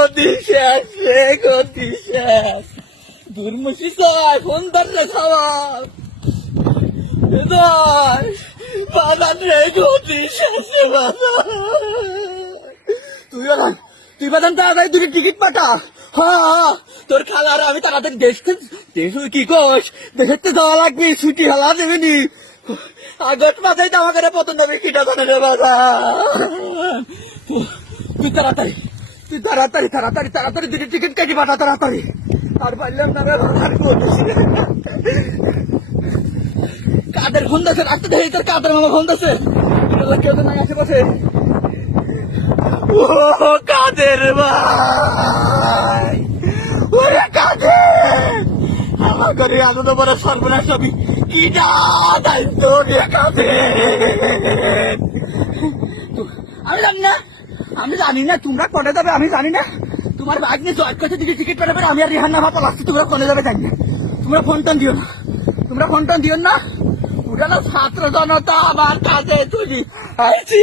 গতি শেষ রে গতি শেষ। ফোন ধরলে বাজার রে গতি শেষ বাজার তুই বাদান তুই বাদান তাড়াতাড়ি টিকিট পাঠা। হ্যাঁ হ্যাঁ, তোর খালার আমি তাড়াতাড়ি দেখতে দেখ কি কোষ লাগবে ছুটি হালা দেবে নি মাথায় তো আমাকে পতন দেবে কিটা রে বাবা তুই তাড়াতাড়ি। তুই তাড়াতাড়ি তাড়াতাড়ি তাড়াতাড়ি দুটো টিকিট কেটে পাঠা তাড়াতাড়ি। আর পারলাম না কাদের ফোন দিয়েছে রাখতে দেখি তোর কাদের মামা ফোন দিয়েছে কেউ তো নাই আশেপাশে। ও, কাদের ভাই। ওরে কাদের? আমার ঘরে আনন্দ বড় সর্বনাশ হবি। কি দায়িত্ব রে, কাদের? আমি জানি না। আমি জানি না, তোমরা কটে যাবে, আমি জানি না। তোমার বাইক নিয়ে জয় কাছে দিকে টিকিট পেতে আমি আর রিহান নামা পালাচ্ছি, তোমরা কটে যাবে জানি না। তোমরা ফোন টোন দিও না। তোমরা ফোন টোন দিও না। ওটা না ছাত্র জনতা আমার কাছে আছি